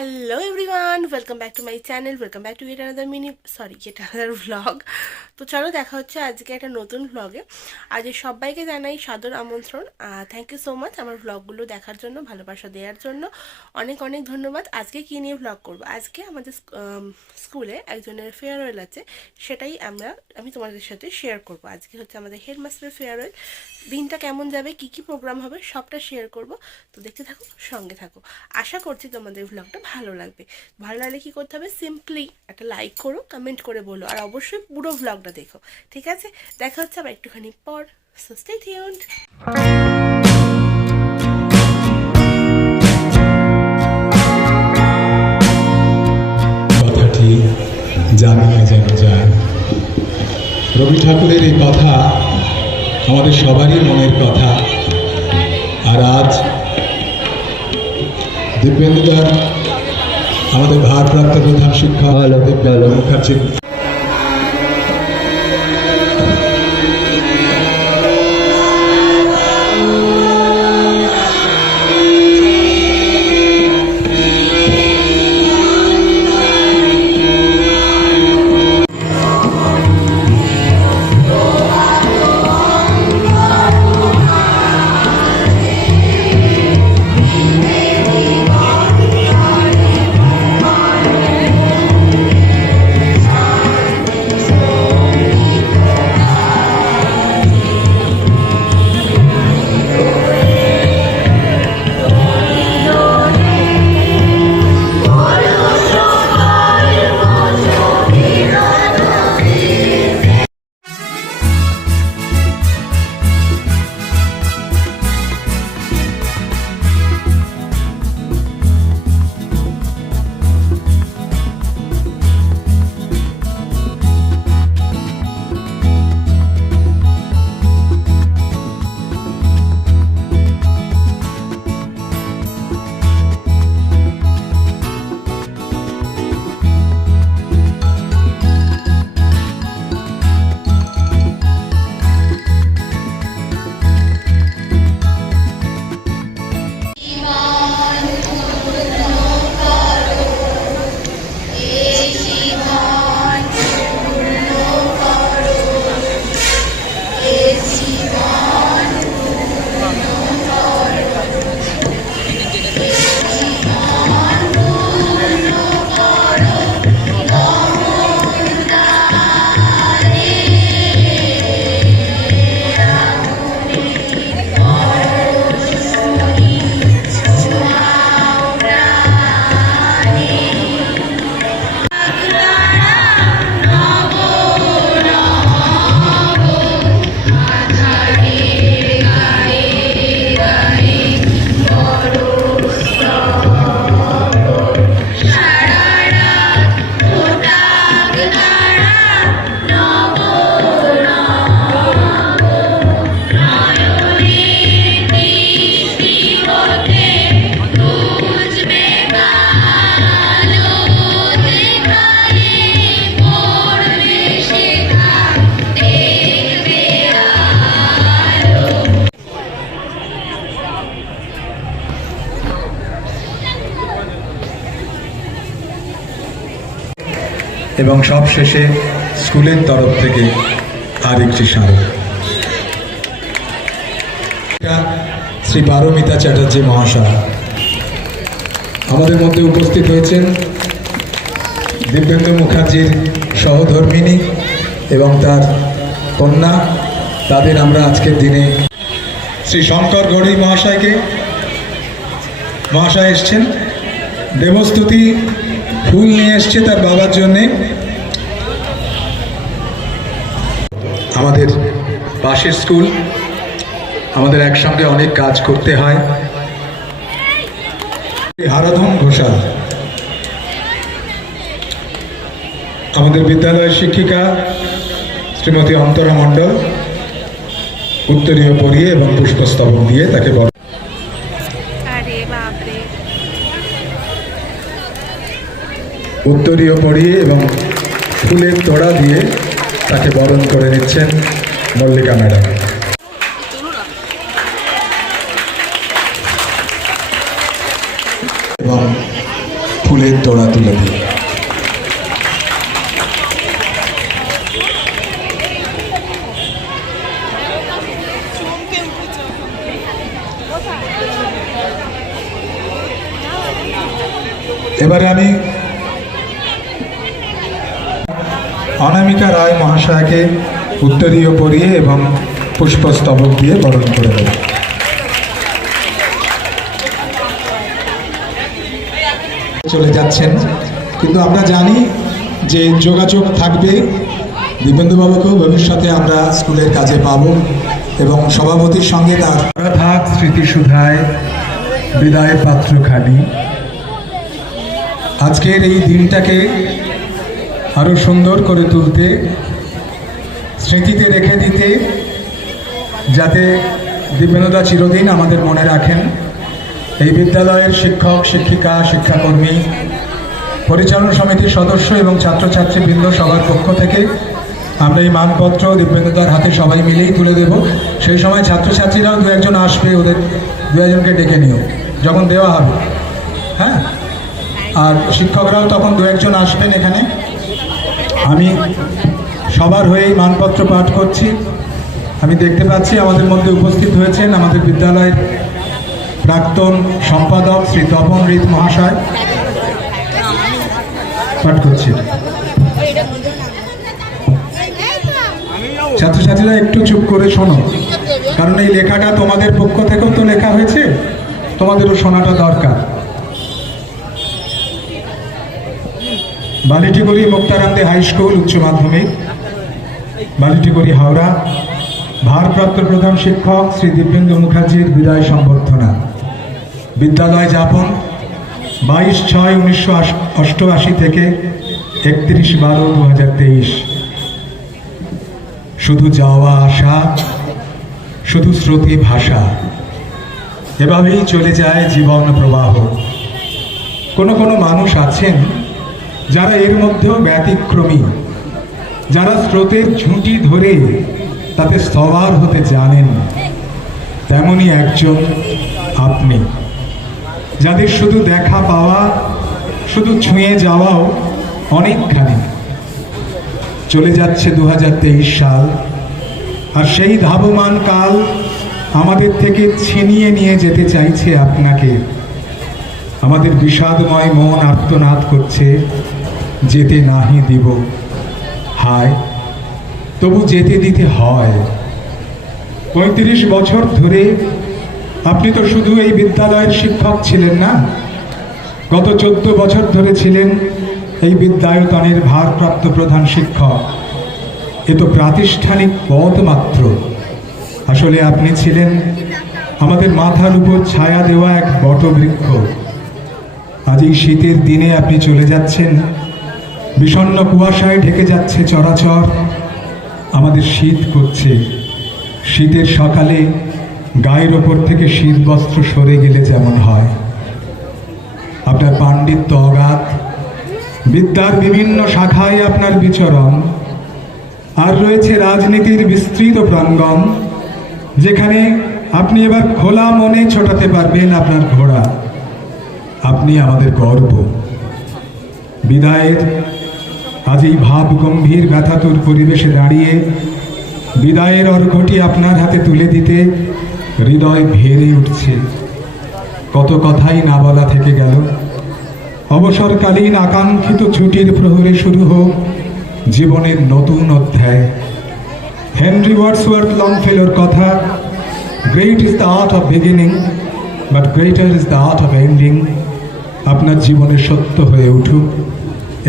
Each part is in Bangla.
Hello everyone, welcome back to my channel, welcome back to it another vlog. তো চলো দেখা হচ্ছে আজকে একটা নতুন ভ্লগে। আজ সবাইকে জানাই সাদর আমন্ত্রণ। থ্যাংক ইউ সো মাচ আমার ভ্লগগুলো দেখার জন্য, ভালোবাসা দেওয়ার জন্য অনেক অনেক ধন্যবাদ। আজকে কী নিয়ে ভ্লগ করবো? আজকে আমাদের স্কুলে একজনের ফেয়ারওয়েল আছে, সেটাই আমি তোমাদের সাথে শেয়ার করব। আজকে হচ্ছে আমাদের হেডমাস্টারের ফেয়ারওয়েল। দিনটা কেমন যাবে, কি কি প্রোগ্রাম হবে, সবটা শেয়ার করব। তো দেখতে থাকো, সঙ্গে থাকো। আশা করছি তোমাদের ভ্লগটা ভালো লাগবে। ভালো লাগলে কী করতে হবে? সিম্পলি একটা লাইক করো, কমেন্ট করে বলো, আর অবশ্যই পুরো ভ্লগটা দেখো। ঠিক আছে, দেখা হচ্ছে আবার একটুখানি পর। So stay tuned. কথাটি জানি না যেন যায়। রবি ঠাকুরের এই কথা আমাদের সবারই মনের কথা। আর আজ দিব্যেন্দুদার, আমাদের ভারপ্রাপ্ত প্রধান শিক্ষক দিব্যেন্দু মুখার্জি, এবং সব শেষে স্কুলের তরফ থেকে আরেকটি স্মারক। শ্রী পারমিতা চ্যাটার্জি মহাশয় আমাদের মধ্যে উপস্থিত হয়েছেন, দিব্যেন্দু মুখার্জির সহধর্মিণী এবং তার কন্যা। তাদের আমরা আজকের দিনে শ্রী শঙ্কর গড়ি মহাশয় এসছেন, দেবস্তুতি ফুল নিয়ে এসছে তার বাবার জন্যে। আমাদের পাশের স্কুল, আমাদের একসঙ্গে অনেক কাজ করতে হয়। হারাধন ঘোষাল আমাদের বিদ্যালয়ের শিক্ষিকা শ্রীমতী অন্তরা মণ্ডল উত্তরীয় পরিয়ে এবং পুষ্পস্তবক দিয়ে তাকে উত্তরীয় পরিয়ে এবং ফুলের তোড়া দিয়ে তাকে বরণ করে নিচ্ছেন মল্লিকা ম্যাডাম। এবং ফুলের তোড়া তুলে দিই। এবারে আমি অনামিকা রায় মহাশয়কে উত্তরীয় পরিয়ে এবং পুষ্পস্তবক দিয়ে বরণ করে দেব। চলে যাচ্ছেন, কিন্তু আমরা জানি যে যোগাযোগ থাকবে। দিব্যেন্দুবাবুকেও ভবিষ্যতে আমরা স্কুলের কাজে পাব এবং সভাপতির সঙ্গে তার থাক স্মৃতিসুধায় বিদায়ের পাত্র খালি। আজকের এই দিনটাকে আরো সুন্দর করে তুলতে, স্মৃতিতে রেখে দিতে, যাতে দিব্যেন্দুদা চিরদিন আমাদের মনে রাখেন, এই বিদ্যালয়ের শিক্ষক শিক্ষিকা শিক্ষাকর্মী পরিচালনা সমিতির সদস্য এবং ছাত্রছাত্রীবৃন্দ সবার পক্ষ থেকে আমরা এই মানপত্র দিব্যেন্দুদার হাতে সবাই মিলেই তুলে দেব। সেই সময় ছাত্রছাত্রীরাও দু একজন আসবে, ওদের দু একজনকে ডেকে নিও যখন দেওয়া হবে, হ্যাঁ। আর শিক্ষকরাও তখন দু একজন আসবেন এখানে। আমি সবার হয়েই মানপত্র পাঠ করছি। আমি দেখতে পাচ্ছি আমাদের মধ্যে উপস্থিত হয়েছেন আমাদের বিদ্যালয়ের প্রাক্তন সম্পাদক শ্রী তপন রিত মহাশয়। পাঠ করছি। ছাত্রছাত্রীরা একটু চুপ করে শোনো, কারণ এই লেখাটা তোমাদের পক্ষ থেকেও তো লেখা হয়েছে, তোমাদেরও শোনাটা দরকার। বালিটিগড়ি মুক্তারামদে হাই স্কুল উচ্চ মাধ্যমিক, বালিটিগড়ি হাওড়া। ভারপ্রাপ্ত প্রধান শিক্ষক শ্রী দিব্যেন্দু মুখার্জির বিদায় সম্বর্ধনা। বিদ্যালয় যাপন 22/6/1988 থেকে 31/12/2023। শুধু যাওয়া আসা, শুধু স্রোতে ভাষা, এভাবেই চলে যায় জীবন প্রবাহ। কোনো কোনো মানুষ আছেন যারা এর মধ্যেও ব্যতিক্রমী, যারা স্রোতের ঝুঁটি ধরে তাতে সওয়ার হতে জানেন। তেমনি একজন আপনি, যাদের শুধু দেখা পাওয়া, শুধু ছুঁয়ে যাওয়াও অনেকখানি। চলে যাচ্ছে 2023 সাল, আর সেই ধাবমান কাল আমাদের থেকে ছিনিয়ে নিয়ে যেতে চাইছে আপনাকে। আমাদের বিষাদময় মন আর্তনাদ করছে, যেতে নাহি দিব। হায়, তবু যেতে দিতে হয়। 35 বছর ধরে আপনি তো শুধু এই বিদ্যালয়ের শিক্ষক ছিলেন না, গত 14 বছর ধরে ছিলেন এই বিদ্যায়তনের ভারপ্রাপ্ত প্রধান শিক্ষক। এ তো প্রাতিষ্ঠানিক পদ মাত্র। আসলে আপনি ছিলেন আমাদের মাথার উপর ছায়া দেওয়া এক বটবৃক্ষ। আজ এই শীতের দিনে আপনি চলে যাচ্ছেন, বিষণ্ণ কুয়াশায় ঢেকে যাচ্ছে চরাচর। আমাদের শীত করছে। শীতের সকালে গায়ের ওপর থেকে শীত বস্ত্র সরে গেলে যেমন হয়। আপনার পাণ্ডিত্য অগাধ, বিদ্যার বিভিন্ন শাখায় আপনার বিচরণ। আর রয়েছে রাজনীতির বিস্তৃত প্রাঙ্গণ, যেখানে আপনি এবার খোলা মনে ছোটাতে পারবেন আপনার ঘোড়া। আপনি আমাদের গর্ব। বিদায়ের আজ এই ভাব গম্ভীর ব্যথাতুর পরিবেশে দাঁড়িয়ে বিদায়ের অর্ঘ্যটি আপনার হাতে তুলে দিতে হৃদয় ভেড়ে উঠছে। কত কথাই না বলা থেকে গেল। অবসরকালীন আকাঙ্ক্ষিত ছুটির প্রহরে শুরু হোক জীবনের নতুন অধ্যায়। হেনরি ওয়ার্ডসওয়ার্থ লংফেলোর কথা, great is the art of beginning but greater is the art of ending. আপনার জীবনে সত্য হয়ে উঠুক,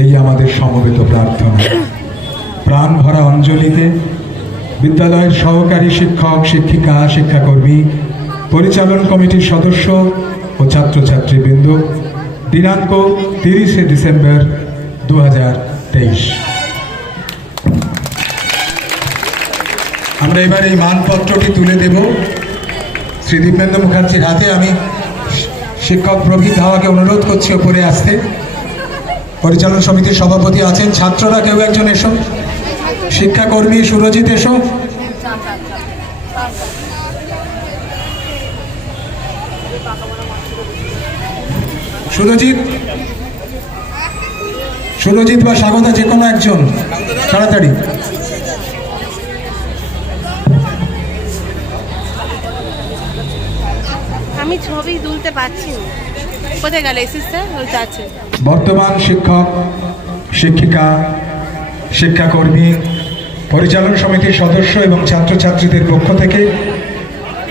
এই আমাদের সমবেত প্রার্থনা। প্রাণ ভরা অঞ্জলিতে বিদ্যালয়ের সহকারী শিক্ষক শিক্ষিকা শিক্ষাকর্মী, পরিচালন কমিটির সদস্য ও ছাত্রছাত্রীবৃন্দ, দিনাঙ্ক 30 ডিসেম্বর 2023। আমরা এবার এই মানপত্রটি তুলে দেব শ্রী দিব্যেন্দু মুখার্জির হাতে। আমি শিক্ষক প্রবীর ধাওয়াকে অনুরোধ করছি ওপরে আসতে। পরিচালন সমিতির সভাপতি আছেন, ছাত্ররা কেউ একজন এসো, শিক্ষাকর্মী সুরজিৎ এসো। সুরজিৎ সুরজিৎ বা স্বাগতা যে কোনো একজন, তাড়াতাড়ি। আমি ছবি তুলতে পারছি না। কোথায় গেল এসিস্টার? ওই যাচ্ছে। বর্তমান শিক্ষক, শিক্ষিকা, শিক্ষাকর্মী, পরিচালন সমিতির সদস্য এবং ছাত্রছাত্রীদের পক্ষ থেকে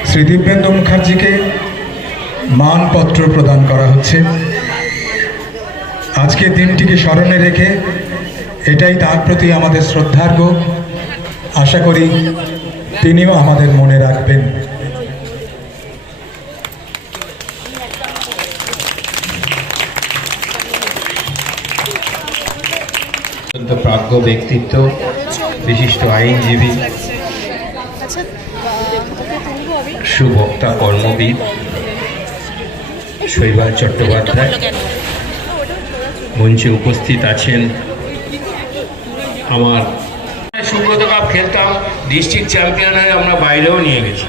শ্রী দিব্যেন্দু মুখার্জিকে মানপত্র প্রদান করা হচ্ছে। আজকের দিনটিকে স্মরণে রেখে এটাই তার প্রতি আমাদের শ্রদ্ধার্ঘ্য। আশা করি তিনিও আমাদের মনে রাখবেন। প্রাজ্ঞ ব্যক্তিত্ব, বিশিষ্ট আইনজীবী, সুবক্তা, কর্মবিদ শৈবাল চট্টোপাধ্যায় মঞ্চে উপস্থিত আছেন। আমার সুব্রত কাপ খেলতাম, ডিস্ট্রিক্ট চ্যাম্পিয়ন হয়ে আমরা বাইরেও নিয়ে গেছি।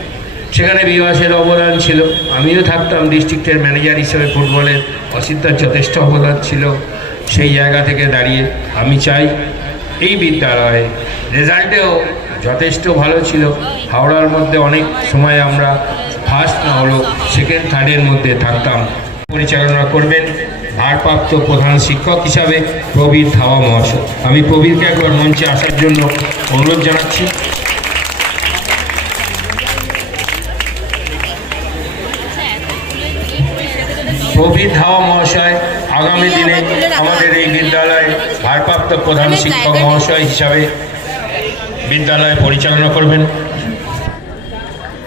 সেখানে বিভাসের অবদান ছিল, আমিও থাকতাম ডিস্ট্রিক্টের ম্যানেজার হিসেবে। ফুটবলের অসিতার যথেষ্ট অবদান ছিল। সেই জায়গা থেকে দাঁড়িয়ে আমি চাই এই বিদ্যালয়ে রেজাল্টেও যথেষ্ট ভালো ছিল। হাওড়ার মধ্যে অনেক সময় আমরা ফার্স্ট না হলেও সেকেন্ড থার্ডের মধ্যে থাকতাম। পরিচালনা করবেন ভারপ্রাপ্ত প্রধান শিক্ষক হিসাবে প্রবীর ধাওয়া মহাশয়। আমি প্রবীরকে একবার মঞ্চে আসার জন্য অনুরোধ জানাচ্ছি। প্রবীর ধাওয়া মহাশয় আগামী দিনে আমাদের এই বিদ্যালয়ে ভারপ্রাপ্ত প্রধান শিক্ষক মহাশয় হিসাবে বিদ্যালয় পরিচালনা করবেন।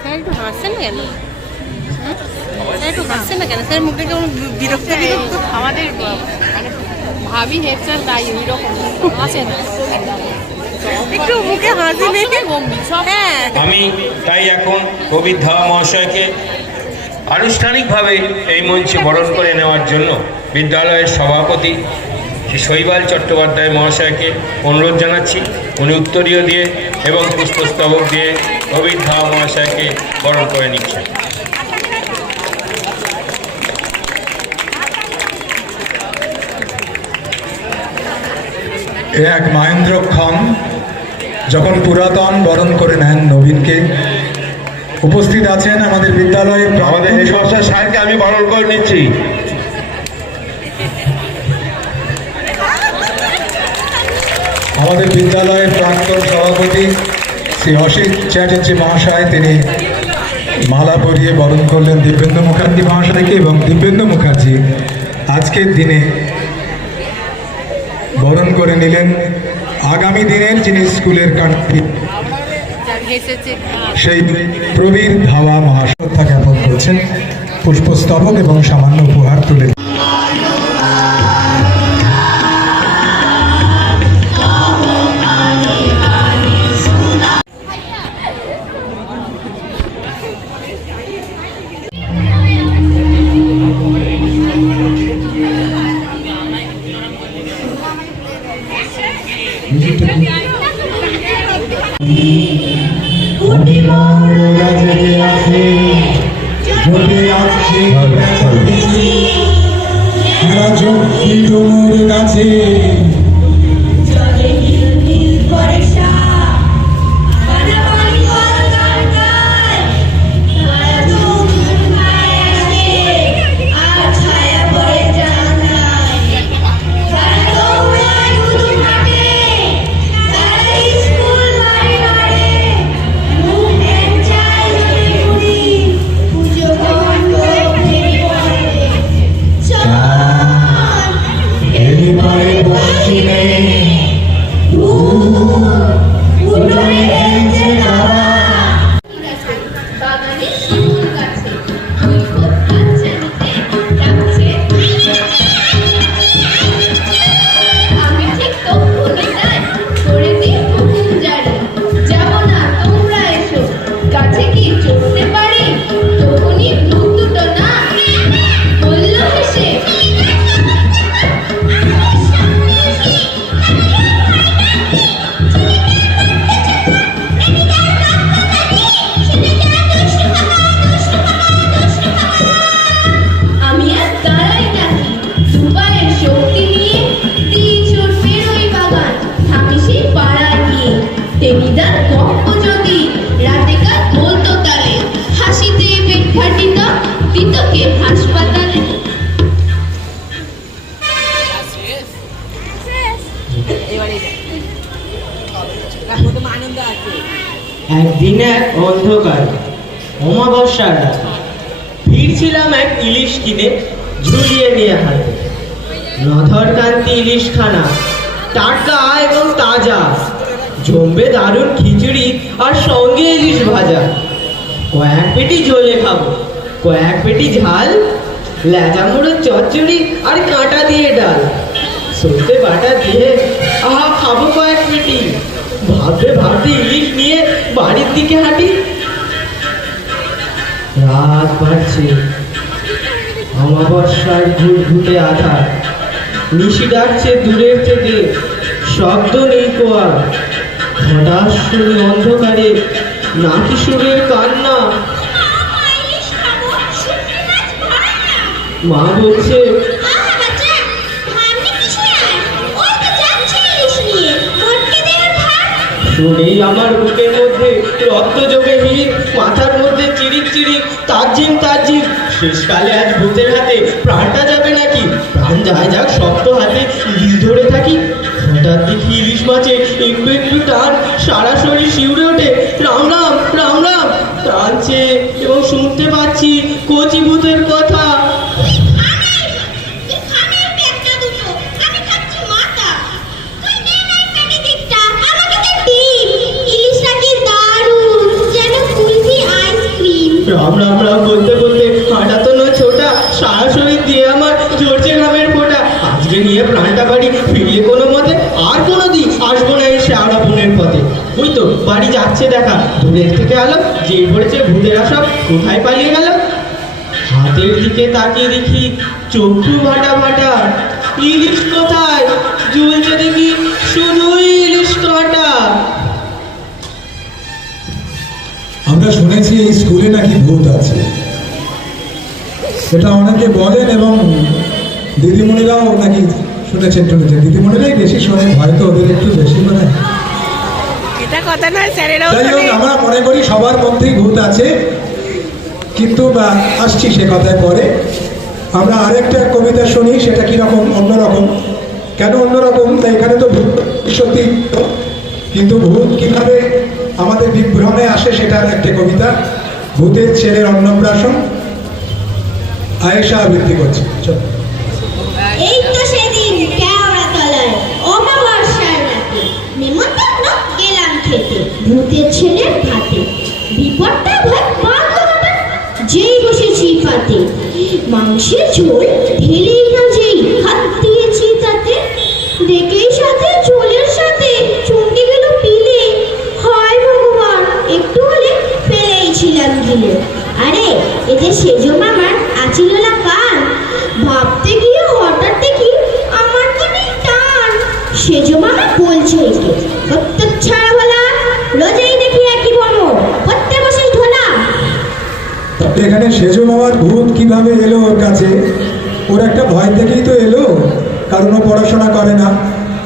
স্যার একটু হাসছেন না কেন? স্যার একটু হাসছেন না কেন? স্যার মুখটা কেমন বিরক্ত বিরক্ত। আমাদের মানে ভাবি হেড স্যার তাই ওই রকম আছে না, একটু মুখে হাসি নেই। গম্ভীর সব। হ্যাঁ, আমি তাই এখন প্রবীর ধাওয়া মহাশয়কে আনুষ্ঠানিকভাবে এই মঞ্চে বরণ করে নেওয়ার জন্য বিদ্যালয়ের সভাপতি শ্রী শৈবাল চট্টোপাধ্যায় মহাশয়কে অনুরোধ জানাচ্ছি। উনি উত্তরীয় দিয়ে এবং পুষ্পস্তবক দিয়ে প্রবীর ধাওয়া মহাশয়কে বরণ করে নিচ্ছেন। এ এক মহেন্দ্রক্ষণ যখন পুরাতন বরণ করে নেন নবীনকে। উপস্থিত আছেন আমাদের বিদ্যালয়ের আমাদের হেডমাস্টার স্যারকে আমি বরণ করে নিচ্ছি। আমাদের বিদ্যালয়ের প্রাক্তন সভাপতি শ্রী অসিত চ্যাটার্জি মহাশয়, তিনি মালা পরিয়ে বরণ করলেন দিব্যেন্দু মুখার্জি মহাশয়কে। এবং দিব্যেন্দু মুখার্জি আজকের দিনে বরণ করে নিলেন আগামী দিনের যিনি স্কুলের কান্ট্রি, সেই প্রবীর ধাওয়া মহাশ্রদ্ধা জ্ঞাপন করছেন। পুষ্পস্তবক এবং সামান্য উপহার তুলে কাছে পায়ে বসে একদিন এক অন্ধকার অমাবস্যার রাত ফিরছিলাম এক ইলিশ কিনে ঝুলিয়ে নিয়ে হাতে। নধর কান্তি ইলিশ খানা, টাটকা এবং তাজা, জমবে দারুণ খিচুড়ি আর সঙ্গে ইলিশ ভাজা। কয়েক পেটি ঝোলে খাবো, কয়েক পেটি ঝাল, লেজা মুড়োর চচ্চড়ি আর কাঁটা দিয়ে ডাল, সর্ষে বাটা দিয়ে আহা খাবো কয়েক পেটি। ভাবতে ভাবতে ইলিশ নিয়ে বাড়ির দিকে হাঁটি। রাত বাড়ছে, অমাবস্যার ঘুটঘুটে আধার, নিশি ডাকছে দূরের থেকে, শব্দ নেই কোয়ার। হঠাৎ শুনি অন্ধকারে নাকি সুরের কান্না। মা বলছে, শুনেই আমার বুকের মধ্যে রক্ত যোগে হিট, মাথার মধ্যে চিরিক চিরিক, তাজিম তাজিম। শেষকালে আজ ভূতের হাতে প্রাণটা যাবে নাকি? প্রাণ যায় যাক, শক্ত হাতে ইলিশ ধরে থাকি। হঠাৎ দেখি ইলিশ মাছে একটু একটু টান, সারা শরীর শিউরে ওঠে। রাম রাম রাম রাম টানছে এবং শুনতে পাচ্ছি কচি ভূতের কথা। রাম রাম রাম বলতে বলতে হাঁটা তো নয় ছোটা, সারা শরীর দিয়ে আমার ঝরছে ঘামের ফোঁটা। আজকে নিয়ে প্রাণটা বাড়ি ফিরলে কোনো মতে আর কোনো দিন আসবো না এই শ্যাওড়া বনের পথে। ওই তো বাড়ি যাচ্ছে দেখা, দূরের থেকে আলো যে পড়েছে ভূতেরা সব কোথায় পালিয়ে গেল। হাতের দিকে তাকিয়ে দেখি চক্ষু ভাটা ভাটা, ইলিশ কোথায় ঝুলছে দেখি শুধুই ইলিশ কাঁটা। আমরা শুনেছি এই স্কুলে নাকি ভূত আছে, এটা অনেকে বলেন এবং দিদিমণিরাও নাকি শুনেছেন শুনেছেন। দিদিমণিরাই বেশি শোনে, হয়তো ওদের একটু বেশি মানে। এটা কথা নয়, স্যারেরাও যাই হোক, আমরা মনে করি সবার মধ্যেই ভূত আছে, কিন্তু আসছি সে কথায় পরে। আমরা আরেকটা কবিতা শুনি, সেটা কিরকম অন্যরকম। কেন অন্যরকম? তা এখানে তো ভূত সত্যি, কিন্তু ভূত কিভাবে আমাদের বিভ্রমে আসে সেটার একটা কবিতা। ভূতের ছেলের অন্নপ্রাশন, আয়েশা আবৃত্তি করছে। চলো। এই তো সেদিন কেওড়া তলায় অমাবস্যার রাতে নেমন্তন্ন গেলাম খেতে ভূতের ছেলের ভাতে। বিপদটা ভয় বাঁধল হঠাৎ, যেই বসেছি পাতে, মাংসের ঝোল ঢেলেই না যেই হাত দিয়েছি তাতে, দেখেই সাথে ঝোলের সাথে চমকে গেল পিলে। হায় ভগবান, একটু হলে ফেলেই ছিলাম গিলে। আরে এতে সেজো মামার আছিল না কান, ভাবতে গিয়ে হঠাৎ দেখি আমার কানে টান। সেজো মামা বলছে একে, প্রত্যেক ছাড়া বলা রোজেই দেখি একই বর্ণ, প্রত্যেক বসে ঢোলা। এখানে সেজো মামার ভূত কিভাবে এলো ওর কাছে? ওর একটা ভয় থেকেই তো এলো, কারণ ও পড়াশোনা করে না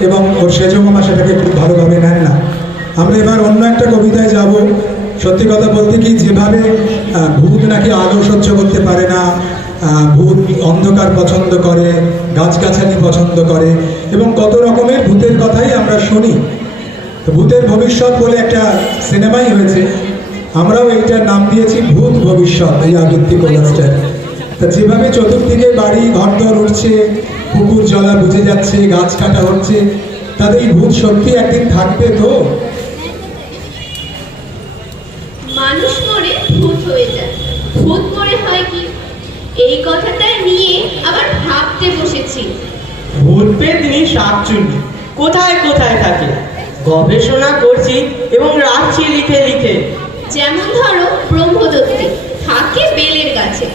এবং ওর সেজো মামা সেটাকে খুব ভালোভাবে নেন না। আমরা এবার অন্য একটা কবিতায় যাব। সত্যি কথা বলতে কি, যেভাবে ভূত নাকি আলো সহ্য করতে পারে না, ভূত অন্ধকার পছন্দ করে, গাছগাছালি পছন্দ করে, এবং কত রকমের ভূতের কথাই আমরা শুনি। তো ভূতের ভবিষ্যৎ বলে একটা সিনেমাই হয়েছে, আমরাও এইটার নাম দিয়েছি ভূত ভবিষ্যৎ, এই আবৃত্তি করলাম এটা। তা যেভাবে চতুর্দিকে বাড়ি ঘরদর উঠছে, পুকুর জলা বুঝে যাচ্ছে, গাছ কাটা হচ্ছে, তাদের এই ভূত সত্যি একদিন থাকবে তো? মানুষ মরে ভূত হয়ে যায়, ভূত মরে হয় কি? এই কথাটা নিয়ে আবার ভাবতে বসেছি। ভূত পেতনি শাকচুন্নি কোথায় কোথায় থাকে গবেষণা করছি এবং রাখছি লিখে লিখে। যেমন ধরো ব্রহ্মদত্তে থাকে বেলের গাছে,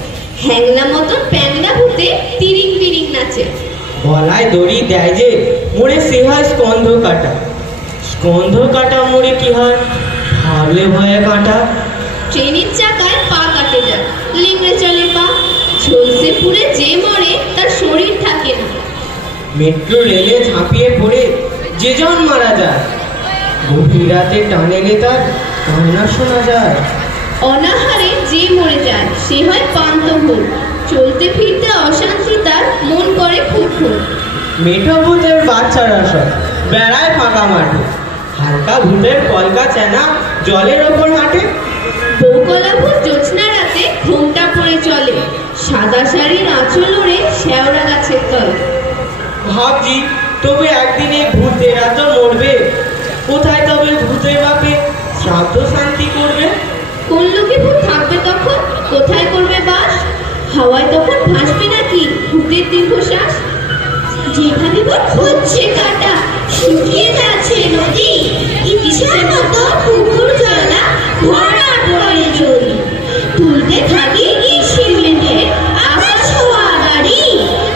হ্যাংলা মতন প্যাংলা ভূতে তিরিং বিরিং নাচে। গলায় দড়ি দেয় যে মোড়ে সে হয় স্কন্ধ কাটা, স্কন্ধ কাটা মোড়ে কি হয় ভাবলে ভয়ে কাটা। ট্রেনের চাকায় পা কাটে যায়, লিংড়ে চলে পা, ঝলসে পুড়ে যে মরে তার শরীর থাকে না। মেট্রো রেলে ঝাঁপিয়ে পড়ে যেজন মারা যায়, গভীর রাতে টানেলে তার কান্না শোনা যায়। অনাহারে যে মরে যায় সে হয় পান্তভূত, চলতে ফিরতে অশান্তি তার মন করে খুঁতখুঁত। মেঠো ভূতের বাচ্চারা সব বেড়ায় ফাঁকা মাঠে, হালকা ভূতের কলকা চেনা জলের ওপর হাঁটে। বৌকলাভূত জ্যোৎস্না রাতে ঘোমটা পরে চলে, সাদা শাড়ির আঁচল ওড়ে শেওড়া গাছের তলে। ভাবছি তবে একদিনে ভূতেরা তো মরবে, কোথায় তবে ভূতের বাপে শ্রাদ্ধ শান্তি করবে? কোন লোকে ভূত থাকবে তখন, কোথায় করবে বাস? হাওয়ায় তখন ভাসবে নাকি ভূতের দীর্ঘশ্বাস? যেখানে ভূত হচ্ছে কাটা, শুকিয়ে যাচ্ছে নদী, ইচ্ছের মতো পুকুর জলা ভরা পড়ে জল। তুলতে থাকে শিমলে আকাশ হওয়া গাড়ি,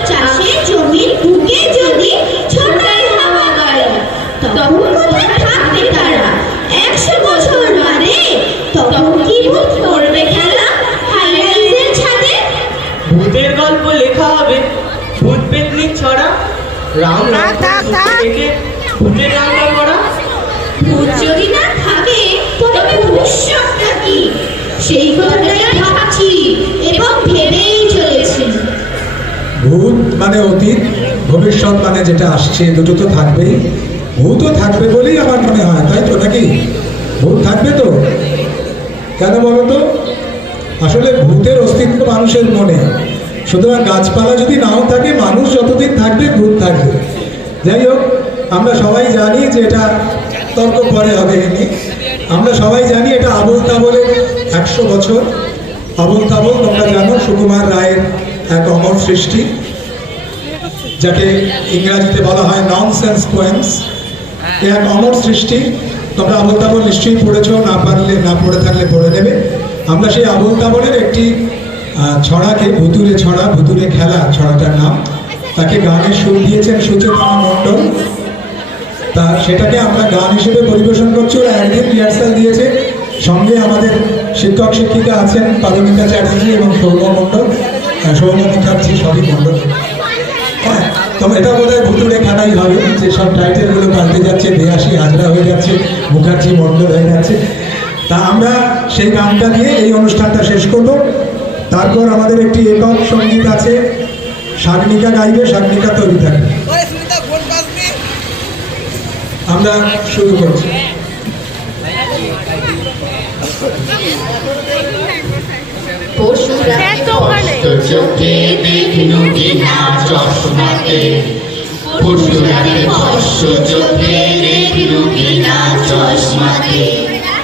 চাষের জমির বুকে যদি ছোটাই হাওয়া গাড়ি। তখন কোথায় থাকবে তারা 100 বছর বাদে? তখন কি ভূত করবে খেলা হাইরাইজের ছাদে? ভূতের গল্প লেখা হবে ভূত পেতনির ছড়া, রাম থেকে ভূতের রান্না করা। ভূত যদি না থাকে তবে ভবিষ্যৎটা কি, সেই কথাটাই ভাবছি এবং ভেবেই চলেছি। ভূত মানে অতীত, ভবিষ্যৎ মানে যেটা আসছে, দুটো তো থাকবেই। ভূতও থাকবে বলেই আমার মনে হয়, তাই তো নাকি? ভূত থাকবে তো? কেন বলো তো? আসলে ভূতের অস্তিত্ব মানুষের মনে। সুতরাং গাছপালা যদি নাও থাকে, মানুষ যতদিন থাকবে ভূত থাকবে। যাই হোক, আমরা সবাই জানি যে এটা তর্ক পরে হবে এমনি। আমরা সবাই জানি এটা আবোল তাবোলের 100 বছর। আবোল তাবোল তোমরা জানো সুকুমার রায়ের এক অমর সৃষ্টি, যাকে ইংরাজিতে বলা হয় ননসেন্স পোয়েমস। এক অমর সৃষ্টি। তোমরা আবোল তাবোল নিশ্চয়ই পড়েছ, না পারলে, না পড়ে থাকলে পড়ে নেবে। আমরা সেই আবোল তাবোলের একটি ছড়াকে, ভুতুরে ছড়া, ভুতুরে খেলা ছড়াটার নাম, তাকে গানের সুর দিয়েছেন সুচেতনা মণ্ডল। তা সেটাকে আমরা গান হিসেবে পরিবেশন করছি। ওরা একদিন রিহার্সাল দিয়েছে, সঙ্গে আমাদের শিক্ষক শিক্ষিকা আছেন পারমিতা চ্যাটার্জি এবং সৌম মণ্ডল, সৌম মুখার্জি, সবই মণ্ডল। হ্যাঁ, তবে এটা বোধ হয় ভুতুরে খেলাই হবে, যে সব টাইটেলগুলো পাল্টে যাচ্ছে, দেয়াসী হাজরা হয়ে যাচ্ছে, মুখার্জি মণ্ডল হয়ে যাচ্ছে। তা আমরা সেই গানটা দিয়ে এই অনুষ্ঠানটা শেষ করব। তারপর আমাদের একটি একক সঙ্গীত আছে, শাগনিকা গাইবে, শাগনিকা তৈরি থাকবে। আমরা শুরু করছি। পশুরা কষ্ট চোখে দেখলু কিনা চশমাতে, পশুরাকে কষ্ট চোখে দেখলু কিনা চশমাতে।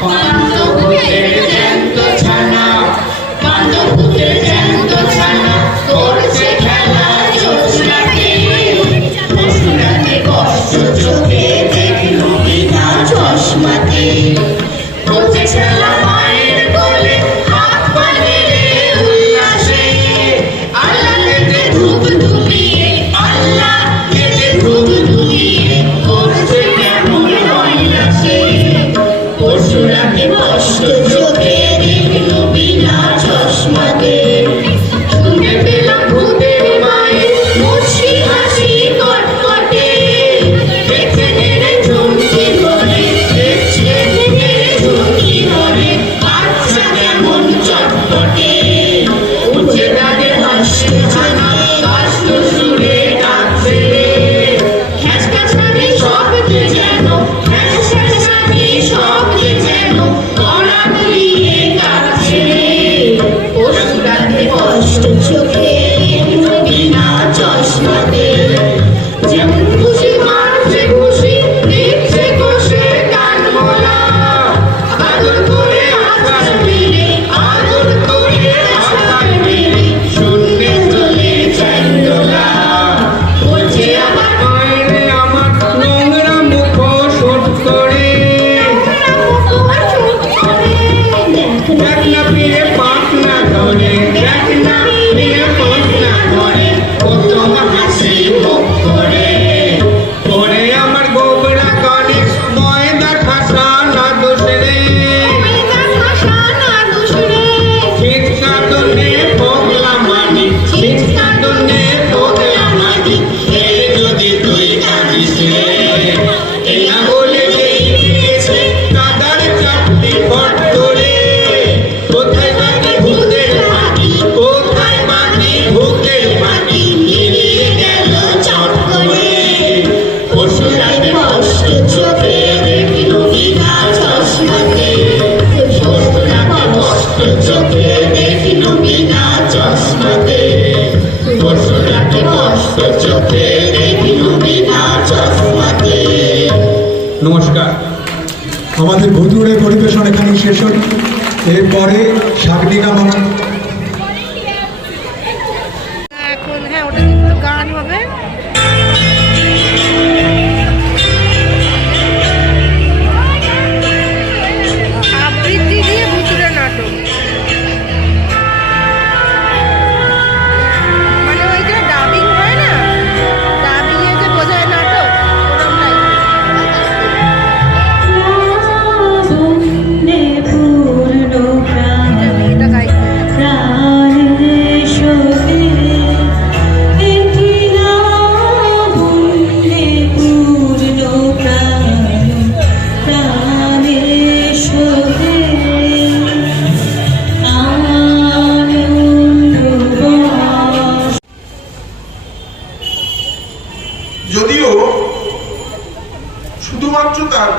পান্ডভূতের জ্যান্ত ছানা, পান্ডভূতের জ্যান্ত ছানা করছে খেলা জ্যোৎস্নাতে। পশুরাকে কষ্ট চোখে দেখলু কিনা চশমাতে। করছে খেলা মায়ের কোলে, হাত পা নেড়ে উল্লাসে। আল্লাহ কেটে ধূপ ধুলিয়ে, আল্লাহ কেটে ধূপ ধুলিয়ে করছে কেমন রইলাসে। পশুরাকে কষ্ট চোখে দেখলু বিনা চশমাতে। শুনে পেলাম ভূতের মায়ের মুচকি হাসি কটকটে। দেখছে নেড়ে ঝুমকি ধরে, দেখছে নেড়ে ঝুমকি ধরে, আচ্ছা কেমন চটপটে। উঠে তাদের হাসতে ছানা, কাষ্ট সুরে ডাকছে রে। খ্যাচখ্যাচানি শব্দে যেন, খ্যাচখ্যাচানি শব্দে যেন কড়া দিয়ে কাটছে রে। পশুরাকে কষ্ট চোখে দেখলু বিনা চশমাতে। যেমন খুশি মারছে খুশি, দিচ্ছে কষে গান মোলা। আদর করে আকাশ মেরে, আদর করে আকাশ মেরে, শূন্যে চলে চাইন্দোলা। বলছে আমার মায়েরে আমার নোংরা মুখ শোধ করে, দেখ না ফিরে পাক না ধরে, দেখ না ফিরে নমস্কার, আমাদের ভুতুড়ে পরিবেশন এখানে শেষ হল। এরপরে শাগনিকা মামা এখন হ্যাঁ ওটা কিন্তু গান হবে। আবৃত্তি দিয়ে ভুতুড়ে নাটক, মানে ওই যে ডাবিং হয় না, ডাবিং এ যে বোঝায় নাটক, ওরকম এটা গাইছে। যদিও শুধুমাত্র তার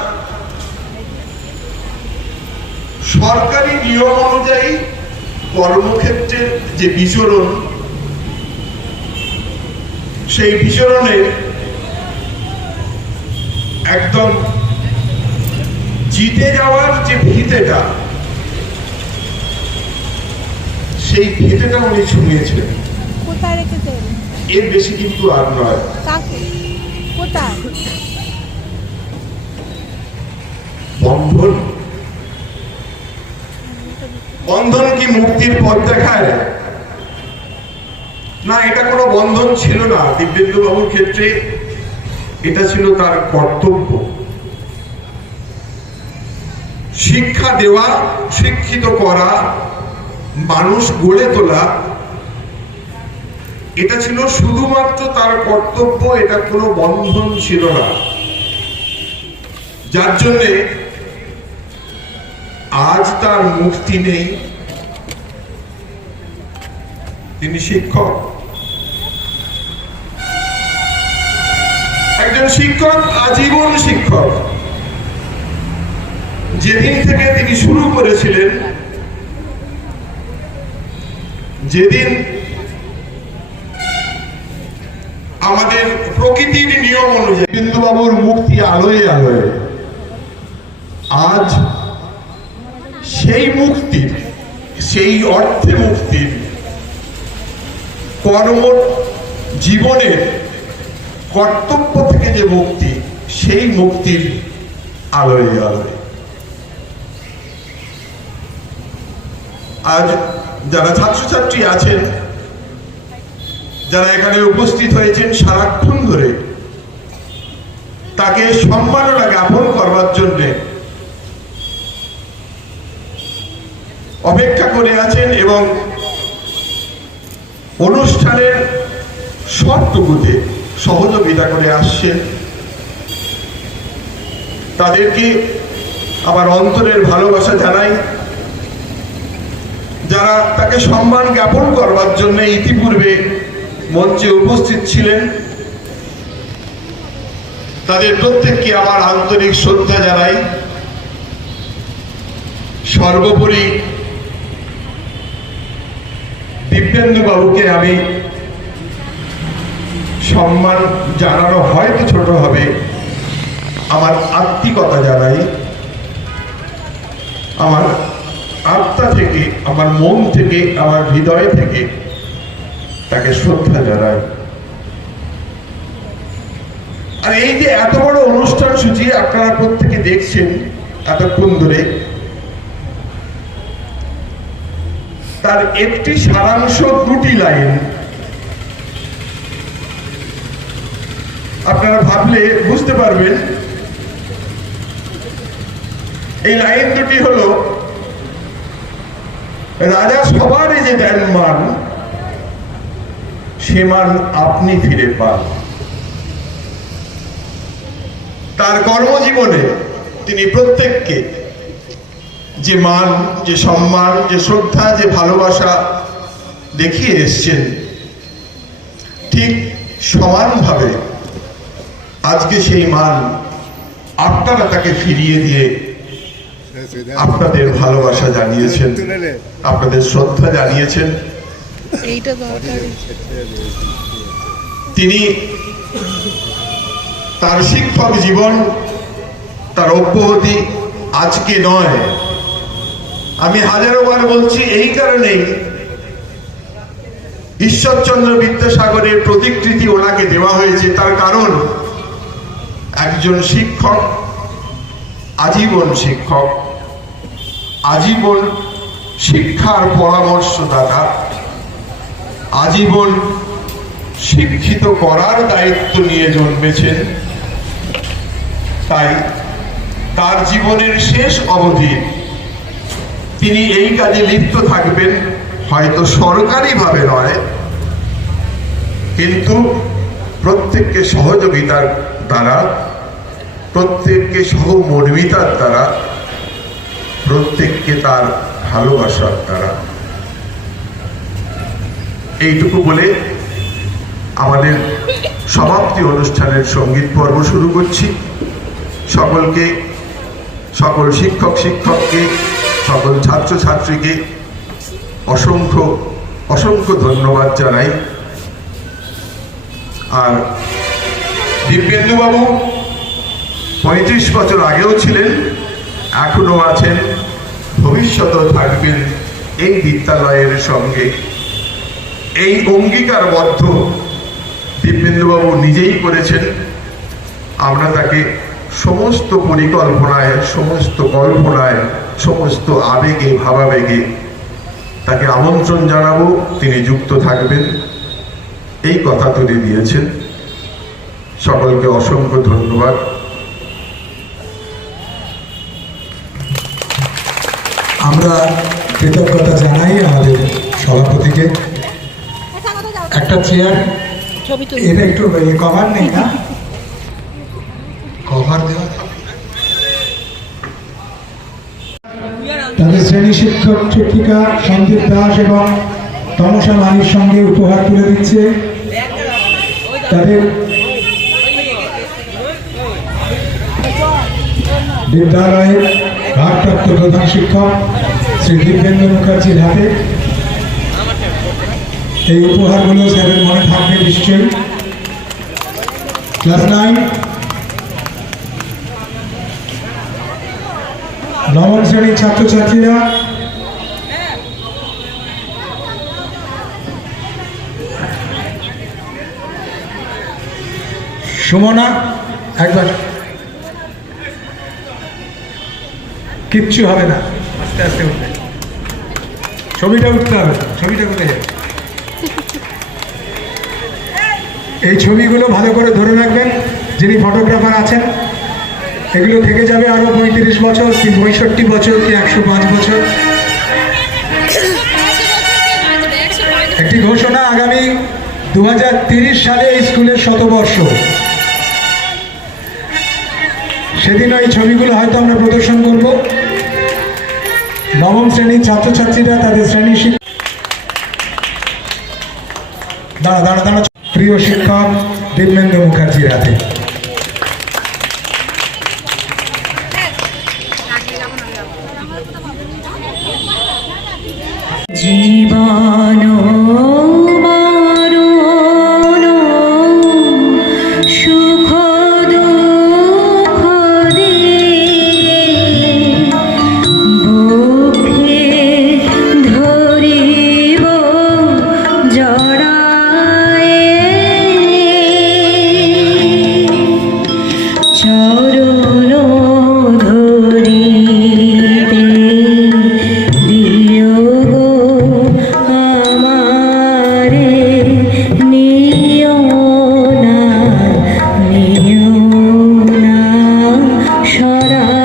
সরকারি নিয়ম অনুযায়ী কর্মক্ষেত্রের যে বিচরণ, সেই বিচরণের একদম জিতে যাওয়ার যে ভিতেটা, সেই ভিতেটা উনি ছুঁয়েছেন। কোথায় রেখেছেন? এর বেশি কিন্তু আর নয়। কাকে? কোথায়? বন্ধন। বন্ধন কি মুক্তির পথ দেখায়? না, এটা কোনো বন্ধন ছিল না দিব্যেন্দু বাবুর ক্ষেত্রে, এটা ছিল তার কর্তব্য। শিক্ষা দেওয়া, শিক্ষিত করা, মানুষ গড়ে তোলা, এটা ছিল শুধুমাত্র তার কর্তব্য, এটা কোনো বন্ধন ছিল না। যার জন্যে আজ তার মুক্তি নেই। তিনি শিক্ষক, একজন শিক্ষক, আজীবন শিক্ষক। যেদিন থেকে তিনি শুরু করেছিলেন, যেদিন আমাদের প্রকৃতির নিয়ম অনুযায়ী বিন্দুবাবুর মুক্তি আলোয় আলোয়, আজ সেই মুক্তির, সেই অর্থে মুক্তির, কর্ম জীবনের কর্তব্য থেকে যে মুক্তি, সেই মুক্তির আলোয় আলোয় আজ যারা ছাত্রছাত্রী আছেন, যারা এখানে উপস্থিত হয়েছেন সারাক্ষণ ধরে, তাকে সম্মাননা জ্ঞাপন করবার জন্য অপেক্ষা করে আছেন এবং অনুষ্ঠানের সবটুকুতে সহযোগিতা করে আসছেন। তাদেরকে আমার অন্তরের ভালোবাসা জানাই। যারা তাকে সম্মান জ্ঞাপন করবার জন্য ইতিপূর্বে মঞ্চে উপস্থিত ছিলেন, তাদের প্রত্যেককে আমার আন্তরিক শ্রদ্ধা জানাই। সর্বোপরি দিব্যেন্দু বাবুকে আমি সম্মান জানানো হয়তো ছোট হবে, আমার আত্মিকতা জানাই, আমার আত্মা থেকে, আমার মন থেকে, আমার হৃদয় থেকে তাকে শ্রদ্ধা জানাই। আর এই যে এত বড় অনুষ্ঠান সূচি আপনারা প্রত্যেকে দেখছেন এতক্ষণ ধরে, তার একটি সারাংশ, দুটি লাইন আপনারা ভাবলে বুঝতে পারবেন। এই লাইন দুটি হলো, রাজা সবারই যে দেন মান, সে মান আপনি ফিরে পান। তার কর্মজীবনে তিনি প্রত্যেককে যে মান, যে সম্মান, যে শ্রদ্ধা, যে ভালোবাসা দেখিয়ে এসছেন, ঠিক সমানভাবে আজকে সেই মান আপনারা তাকে ফিরিয়ে দিয়ে আপনাদের ভালোবাসা জানিয়েছেন, আপনাদের শ্রদ্ধা জানিয়েছেন। এইটা দরকারি। তিনি তার শিক্ষক জীবন, তার অব্যাহতি আজকে নয়। আমি হাজারো বার বলছি এই কারণেই, ঈশ্বরচন্দ্র বিদ্যাসাগরের প্রতিকৃতি ওনাকে দেওয়া হয়েছে, তার কারণ একজন শিক্ষক, আজীবন শিক্ষক, আজীবন শিক্ষার পরামর্শদাতা, আজীবন শিক্ষিত করার দায়িত্ব নিয়ে জন্মেছেন। তাই তার জীবনের শেষ অবধি তিনি এই কাজে লিপ্ত থাকবেন, হয়তো সরকারিভাবে নয়, কিন্তু প্রত্যেককে সহযোগিতার দ্বারা, প্রত্যেককে সহমর্মিতার দ্বারা, প্রত্যেককে তার ভালোবাসার দ্বারা। এইটুকু বলে আমাদের সমাপ্তি অনুষ্ঠানের সঙ্গীত পর্ব শুরু করছি। সকলকে, সকল শিক্ষক শিক্ষককে, সকল ছাত্রছাত্রীকে অসংখ্য অসংখ্য ধন্যবাদ জানাই। আর দিব্যেন্দুবাবু 35 বছর আগেও ছিলেন, এখনো আছেন, ভবিষ্যতেও থাকবেন এই বিদ্যালয়ের সঙ্গে। এই অঙ্গীকারবদ্ধ দিব্যেন্দুবাবু নিজেই করেছেন। আমরা তাকে সমস্ত পরিকল্পনায়, সমস্ত কল্পনায়, সমস্ত আবেগে, ভাবাবেগে তাকে আমন্ত্রণ জানাবো, তিনি যুক্ত থাকবেন, এই কথা তুলে দিয়েছেন। সকলকে অসংখ্য ধন্যবাদ। আমরা কৃতজ্ঞতা জানাই আমাদের সভাপতিকে। একটা চেয়ার, এটা একটু কভার নেই না, কভার দেওয়া। তাদের শ্রেণী শিক্ষক শিক্ষিকা সন্দীপ দাস এবং তমসা মানির সঙ্গে উপহার তুলে দিচ্ছে তাদের বিদ্যালয়ের ভারপ্রাপ্ত প্রধান শিক্ষক শ্রী দিব্যেন্দু মুখার্জির হাতে। এই উপহারগুলো স্যারের মনে থাকবে নিশ্চয়ই। ক্লাস 9 নবম শ্রেণীর ছাত্রছাত্রীরা সুমনা, একবার কিচ্ছু হবে না, আস্তে আস্তে উঠবে, ছবিটা উঠতে হবে। ছবিটা কোথায় যাবে? এই ছবিগুলো ভালো করে ধরে রাখবেন, যিনি ফটোগ্রাফার আছেন। এগুলো থেকে যাবে আরো 35 বছর কি 65 বছর কি 105 বছর। একটি ঘোষণা, আগামী 2030 সালে এই স্কুলের শতবর্ষ। সেদিন ওই ছবিগুলো হয়তো আমরা প্রদর্শন করব। নবম শ্রেণীর ছাত্রছাত্রীরা তাদের শ্রেণী দাঁড়া প্রিয় শিক্ষক দিব্যেন্দু মুখার্জির হাতে। জীবন মরণ সুখ দুঃখ দিয়ে বুকে ধরিব জড়ায়ে চরণ ধরিতে দিও গো আমারে, নিও না সরায়ে।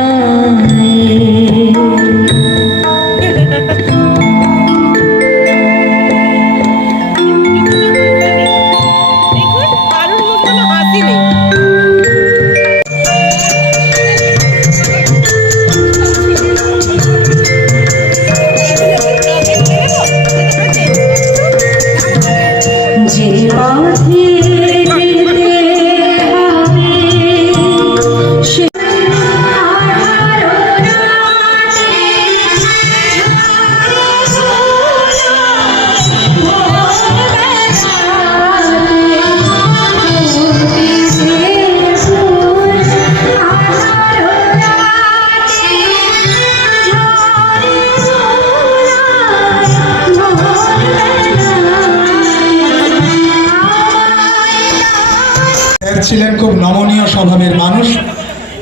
ছিলেন খুব নমনীয় স্বভাবের মানুষ।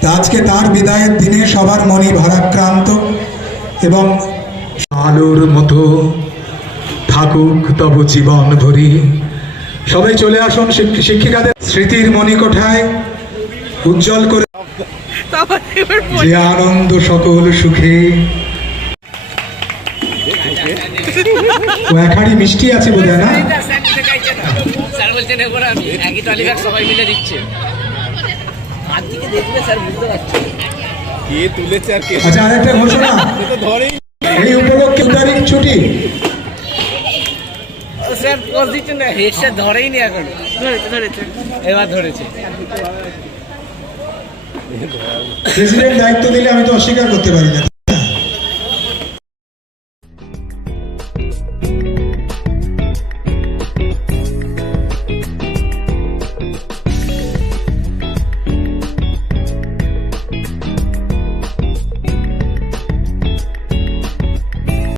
তা আজকে তার বিদায়ের দিনে সবার মনই ভারাক্রান্ত, এবং আলোর মতো থাকুক তব জীবন ভরি। সবাই চলে আসুন শিক্ষিকাদের স্মৃতির মণিকোঠায় উজ্জ্বল করে যে আনন্দ সকল সুখে। ও এক হাঁড়ি মিষ্টি আছে বোধ হয়, না? স্যার বলছেন এবার আমি একই ট্রলি ব্যাগ সবাই মিলে দিচ্ছে। হাত দিকে দেখলে স্যার বুঝতে পারছে কে তুলেছে আর কে। আচ্ছা, আরেকটা ঘোষণা, এই উপলক্ষে 2 তারিখ ছুটি। স্যার পোজ দিচ্ছেন না, হেড স্যার ধরেই নি এখন। ধরেছে এবার ধরেছে। প্রেসিডেন্ট দায়িত্ব দিলে আমি তো অস্বীকার করতে পারি না।